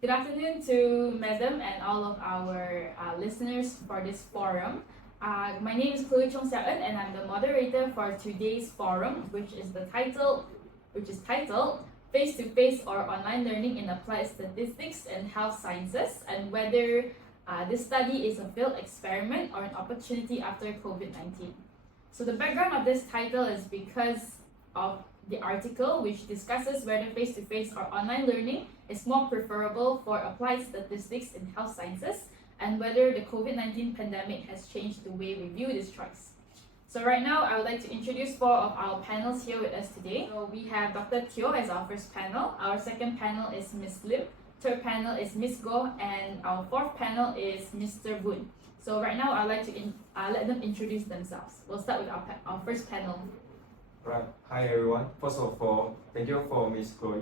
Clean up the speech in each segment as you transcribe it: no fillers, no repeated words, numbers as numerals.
Good afternoon to Madam and all of our listeners for this forum. My name is Chloe Chong Sia-en and I'm the moderator for today's forum, which is titled Face-to-Face or Online Learning in Applied Statistics and Health Sciences, and whether this study is a failed experiment or an opportunity after COVID-19. So the background of this title is because of the article, which discusses whether face-to-face or online learning is more preferable for applied statistics in health sciences, and whether the COVID-19 pandemic has changed the way we view this choice. So right now, I would like to introduce four of our panels here with us today. So we have Dr. Teo as our first panel, our second panel is Ms. Lim, third panel is Ms. Goh, and our fourth panel is Mr. Woon. So right now, I'd like to let them introduce themselves. We'll start with our first panel. Right. Hi everyone. First of all, thank you for Ms. Chloe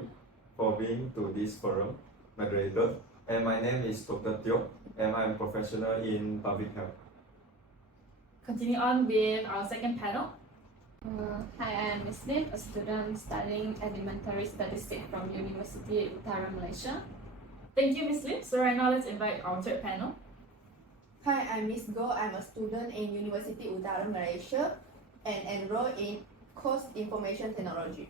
for being to this forum, moderator. And my name is Dr. Teo, and I'm a professional in public health. Continue on with our second panel. Hi, I am Ms. Lim, a student studying elementary statistics from University Utara Malaysia. Thank you, Ms. Lim. So right now, let's invite our third panel. Hi, I'm Ms. Goh. I'm a student in University Utara Malaysia and enrolled in Course Information Technology.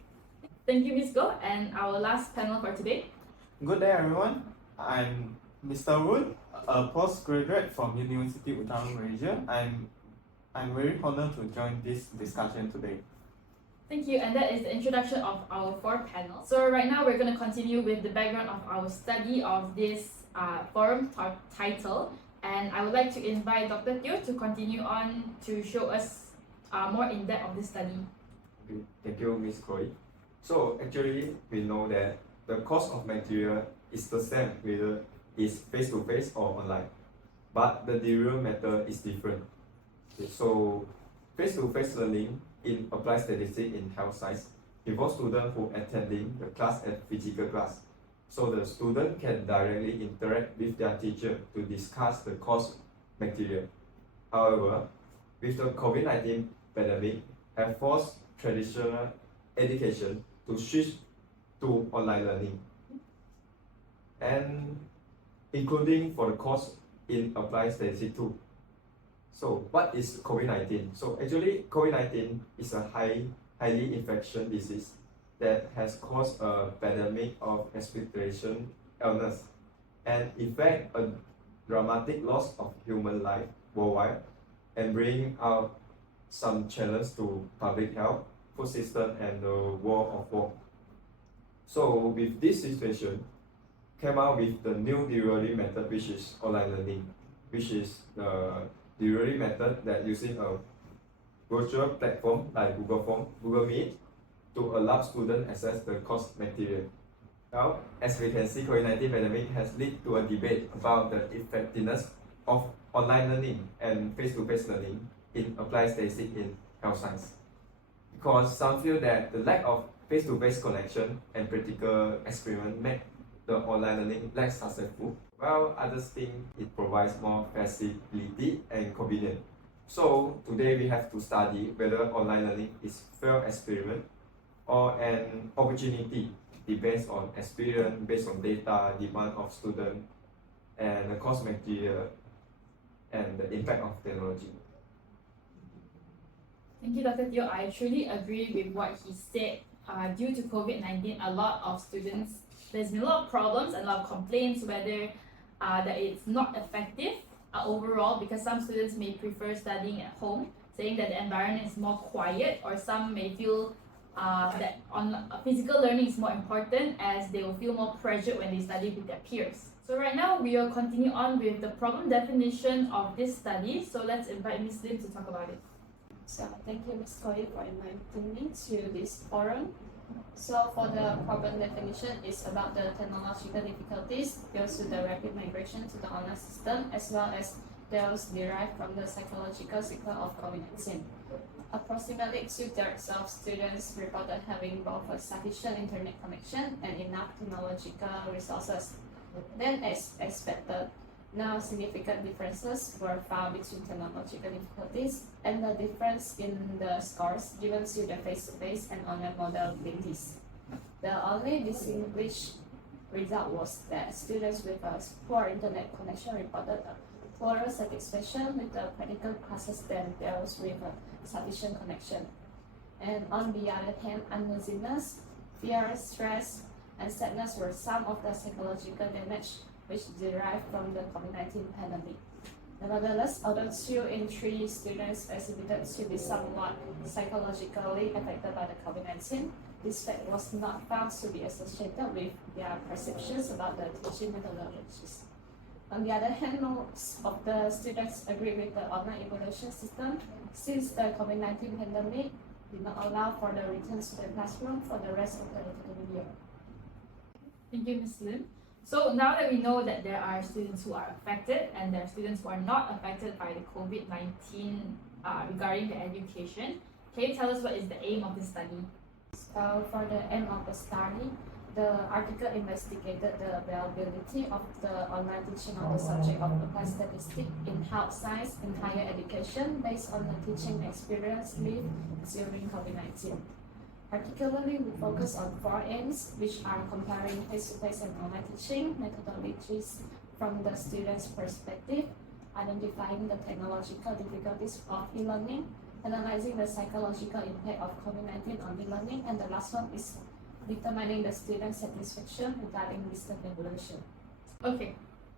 Thank you, Ms. Goh. And our last panel for today. Good day, everyone. I'm Mr. Woon, a postgraduate from University Utara Malaysia. I'm very honored to join this discussion today. Thank you, and that is the introduction of our four panels. So right now, we're going to continue with the background of our study of this forum title, and I would like to invite Dr. Teo to continue on to show us more in depth of this study. Okay. Thank you, Ms. Chloe. So actually, we know that the cost of material is the same whether it's face-to-face or online, but the delivery method is different. Okay. So face-to-face learning in applied statistics in health science involves students who attending the class at physical class. So the student can directly interact with their teacher to discuss the course material. However, with the COVID-19 pandemic, have forced traditional education to switch to online learning, and including for the course in applied statistics too. So what is COVID-19? So actually, COVID-19 is a highly infectious disease that has caused a pandemic of respiratory illness and effect a dramatic loss of human life worldwide and bring out some challenge to public health, food system, and the world of work. So with this situation, came out with the new delivery method, which is online learning, which is the delivery method that using a virtual platform like Google Meet to allow students access the course material. Now, as we can see, COVID-19 pandemic has led to a debate about the effectiveness of online learning and face-to-face learning in applied statistics in health science. Because some feel that the lack of face-to-face connection and practical experiment make the online learning less successful, while others think it provides more flexibility and convenience. So today we have to study whether online learning is failed experiment or an opportunity. Depends on experience, based on data, demand of student, and the course material, and the impact of technology. Thank you, Dr. Teo. I truly agree with what he said. Due to COVID-19, a lot of students, there's been a lot of problems and a lot of complaints whether that it's not effective overall, because some students may prefer studying at home, saying that the environment is more quiet, or some may feel that physical learning is more important as they will feel more pressured when they study with their peers. So right now, we will continue on with the problem definition of this study. So let's invite Ms. Lim to talk about it. So thank you, Ms. Chloe, for inviting me to this forum. So for the problem definition, it's about the technological difficulties due to the rapid migration to the online system, as well as those derived from the psychological cycle of COVID-19. Approximately 2/3 of students reported having both a sufficient internet connection and enough technological resources. Then, as expected, no significant differences were found between technological difficulties and the difference in the scores given to the face-to-face and online modalities. The only distinguished result was that students with a poor internet connection reported a poorer satisfaction with the practical classes than those with a sufficient connection. And on the other hand, uneasiness, fear, stress, and sadness were some of the psychological damage which derived from the COVID-19 pandemic. Nevertheless, although 2 in 3 students exhibited to be somewhat psychologically affected by the COVID-19, this fact was not found to be associated with their perceptions about the teaching methodologies. On the other hand, most of the students agree with the online evaluation system since the COVID-19 pandemic did not allow for the return to the classroom for the rest of the academic year. Thank you, Ms. Lim. So now that we know that there are students who are affected and there are students who are not affected by the COVID-19 regarding their education, can you tell us what is the aim of this study? So for the aim of the study, the article investigated the availability of the online teaching of the subject of applied statistics in health science in higher education based on the teaching experience lived during COVID-19. Particularly, we focus on 4 aims, which are comparing face-to-face and online teaching methodologies from the student's perspective, identifying the technological difficulties of e-learning, analyzing the psychological impact of COVID-19 on e-learning, and the last one is determining the student's satisfaction regarding distance evaluation. Okay,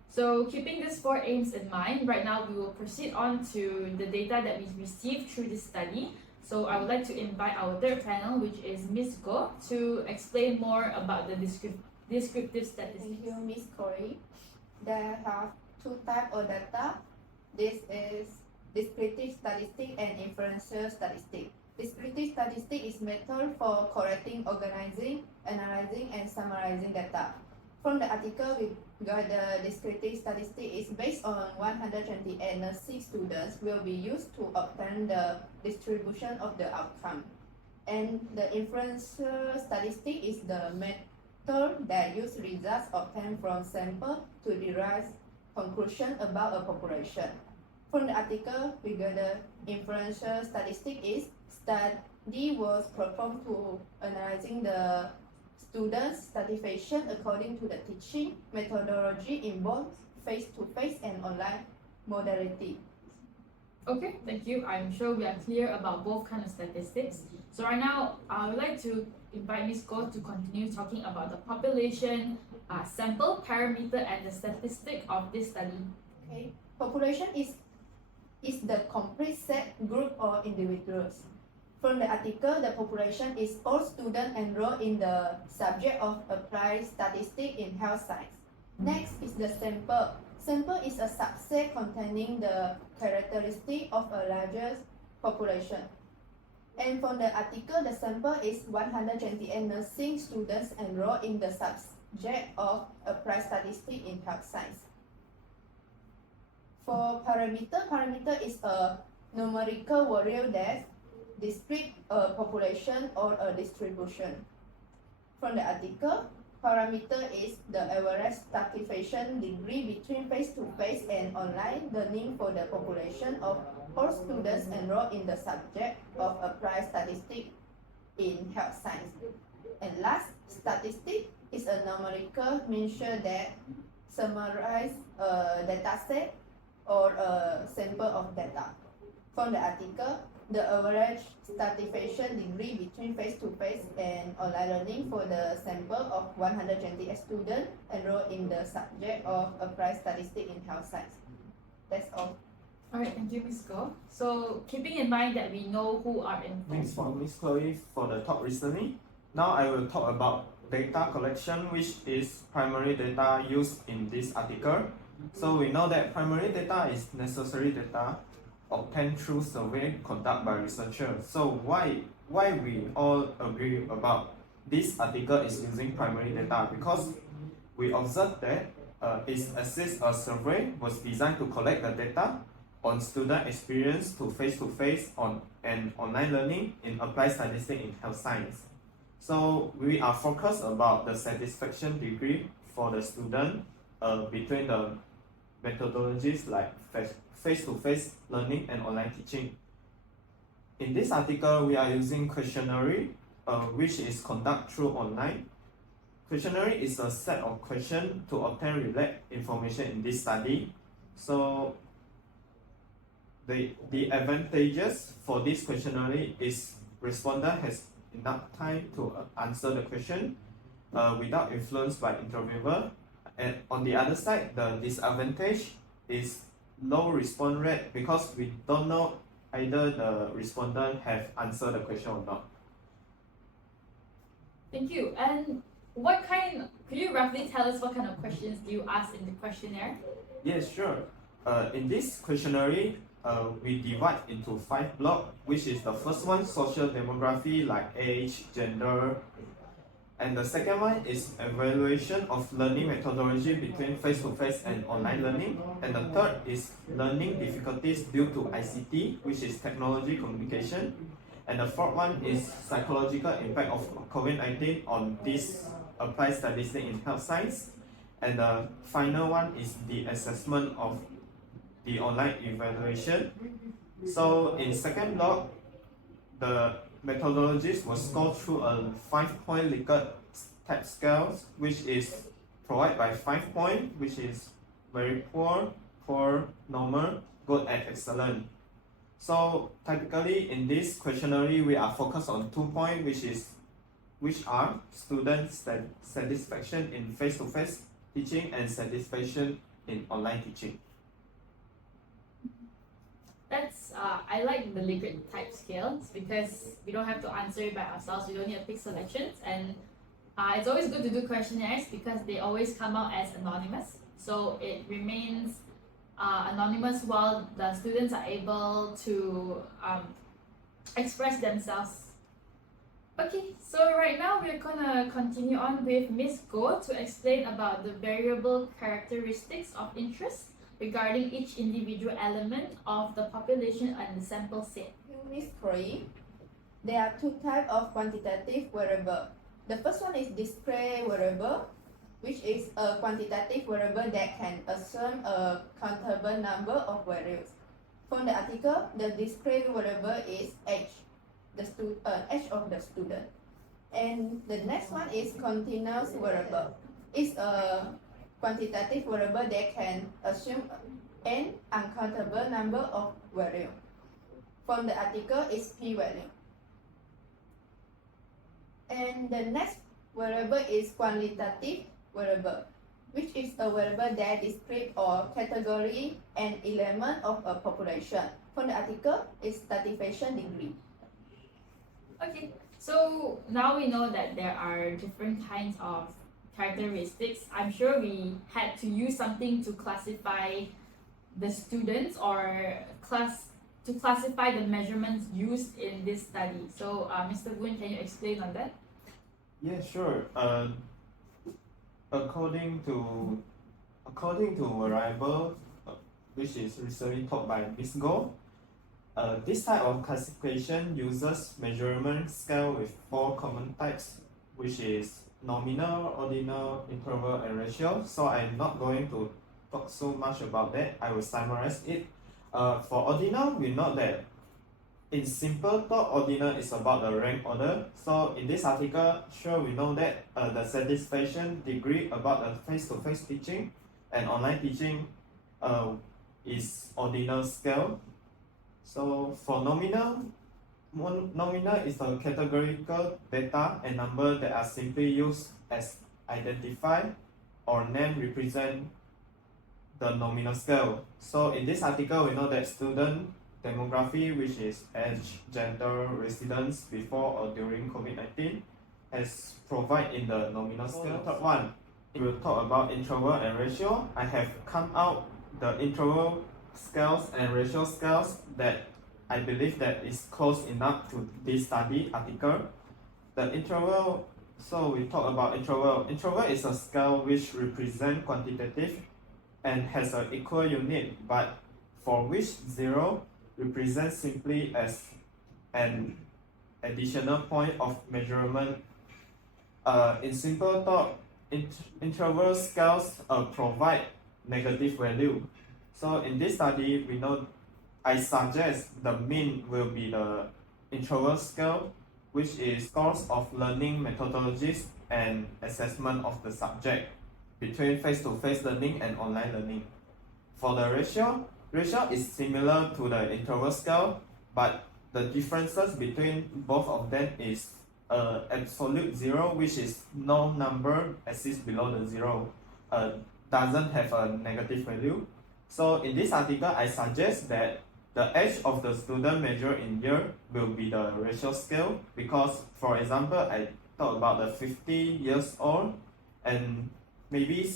so keeping these 4 aims in mind, right now we will proceed on to the data that we received through this study. So I would like to invite our third panel, which is Ms. Go, to explain more about the descriptive statistics. Thank you, Miss Corey. There are 2 types of data. This is descriptive statistic and inferential statistic. Descriptive statistic is method for collecting, organizing, analyzing, and summarizing data. From the article, we got the descriptive statistic is based on 128 nursing students will be used to obtain the distribution of the outcome. And the inferential statistic is the method that use results obtained from sample to derive conclusion about a population. From the article, we got the inferential statistic is study was performed to analyzing the students' satisfaction according to the teaching methodology in both face-to-face and online modality. Okay, thank you. I'm sure we are clear about both kinds of statistics. So right now, I would like to invite Ms. Go to continue talking about the population, sample, parameter, and the statistic of this study. Okay, population is the complete set, group, or individuals. From the article, the population is all students enrolled in the subject of applied statistics in health science. Next is the sample. Sample is a subset containing the characteristic of a larger population. And from the article, the sample is 128 nursing students enrolled in the subject of applied statistics in health science. For parameter is a numerical value that describes a population or a distribution. From the article, parameter is the average satisfaction degree between face-to-face and online learning for the population of all students enrolled in the subject of applied statistics in health science. And last, statistic is a numerical measure that summarizes a data set or a sample of data. From the article, the average satisfaction degree between face-to-face and online learning for the sample of 128 students enrolled in the subject of applied statistics in health science. That's all. Alright, thank you, Ms. Go. So keeping in mind that we know who are in. Thanks for Miss Chloe for the talk recently. Now I will talk about data collection, which is primary data used in this article. So we know that primary data is necessary data obtained through survey conducted by researchers. So why we all agree about this article is using primary data? Because we observed that it assists a survey was designed to collect the data on student experience to face-to-face on and online learning in applied statistics in health science. So we are focused about the satisfaction degree for the student between the methodologies like face-to-face learning and online teaching. In this article, we are using questionnaire, which is conducted through online. questionnaire is a set of questions to obtain relate information in this study. So the advantages for this questionnaire is respondent has enough time to answer the question without influence by interviewer. And on the other side, the disadvantage is low response rate because we don't know either the respondent have answered the question or not. Thank you. And could you roughly tell us what kind of questions do you ask in the questionnaire? Yes, sure. In this questionnaire, we divide into 5 blocks, which is the first one, social demography like age, gender, and the second one is evaluation of learning methodology between face-to-face and online learning, and the third is learning difficulties due to ICT, which is technology communication, and the fourth one is psychological impact of COVID-19 on this applied statistics in health science, and the final one is the assessment of the online evaluation. So in second block, the methodologies will score through a 5-point Likert type scale, which is provided by 5 points, which is very poor, normal, good, and excellent. So typically in this questionnaire, we are focused on 2 points, which are student satisfaction in face-to-face teaching and satisfaction in online teaching. I like the Likert type scales because we don't have to answer it by ourselves. We don't need to pick selections, and it's always good to do questionnaires because they always come out as anonymous. So it remains anonymous while the students are able to express themselves. Okay, so right now we're gonna continue on with Miss Go to explain about the variable characteristics of interest regarding each individual element of the population and the sample set. Miss Chloe, there are 2 types of quantitative variable. The first one is display variable, which is a quantitative variable that can assume a countable number of values. From the article, the display variable is age, age of the student. And the next one is continuous variable. It's a quantitative variable that can assume an uncountable number of values. From the article is p-value. And the next variable is qualitative variable, which is a variable that describes or category an element of a population. From the article is stratification degree. Okay, so now we know that there are different kinds of characteristics. I'm sure we had to use something to classify the students or to classify the measurements used in this study. So Mr. Boon, can you explain on that? Yeah, sure. According to variable, which is recently taught by Ms. Go, this type of classification uses measurement scale with 4 common types, which is nominal, ordinal, interval, and ratio. So I'm not going to talk so much about that. I will summarize it. For ordinal, we know that in simple thought, ordinal is about the rank order. So in this article, sure we know that the satisfaction degree about the face-to-face teaching and online teaching is ordinal scale. So for nominal is a categorical data and number that are simply used as identify or name represent the nominal scale. So in this article, we know that student demography, which is age, gender, residence before or during COVID-19, has provided in the nominal scale. Third one, we will talk about interval and ratio. I have come out the interval scales and ratio scales that I believe that is close enough to this study article. The interval, so we talk about interval. Interval is a scale which represents quantitative and has an equal unit, but for which 0 represents simply as an additional point of measurement. In simple thought, interval scales provide negative value. So in this study, we know I suggest the mean will be the interval scale which is scores of learning methodologies and assessment of the subject between face-to-face learning and online learning. For the ratio is similar to the interval scale, but the differences between both of them is absolute zero, which is no number exists below the zero, doesn't have a negative value. So in this article, I suggest that the age of the student measured in year will be the ratio scale, because for example, I talk about the 50 years old and maybe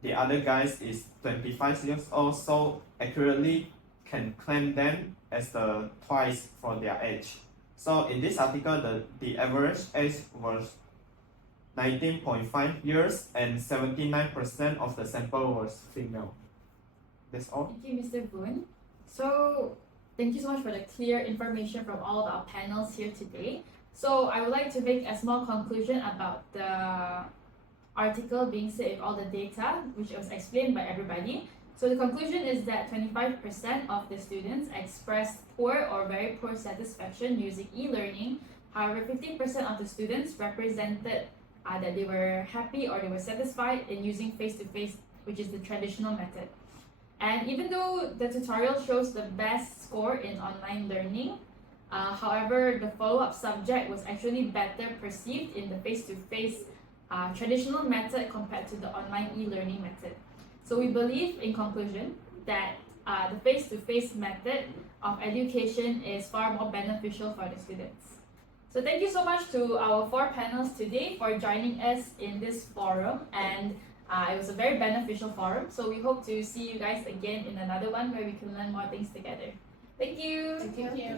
the other guys is 25 years old, so accurately can claim them as the twice for their age. So in this article, the average age was 19.5 years and 79% of the sample was female. That's all. Thank you, Mr. Boon. So, thank you so much for the clear information from all of our panels here today. So, I would like to make a small conclusion about the article being said with all the data, which was explained by everybody. So, the conclusion is that 25% of the students expressed poor or very poor satisfaction using e-learning. However, 15% of the students represented that they were happy or they were satisfied in using face-to-face, which is the traditional method. And even though the tutorial shows the best score in online learning, however, the follow-up subject was actually better perceived in the face-to-face traditional method compared to the online e-learning method. So we believe, in conclusion, that the face-to-face method of education is far more beneficial for the students. So thank you so much to our 4 panels today for joining us in this forum, and it was a very beneficial forum. So we hope to see you guys again in another one where we can learn more things together. Thank you. Thank you.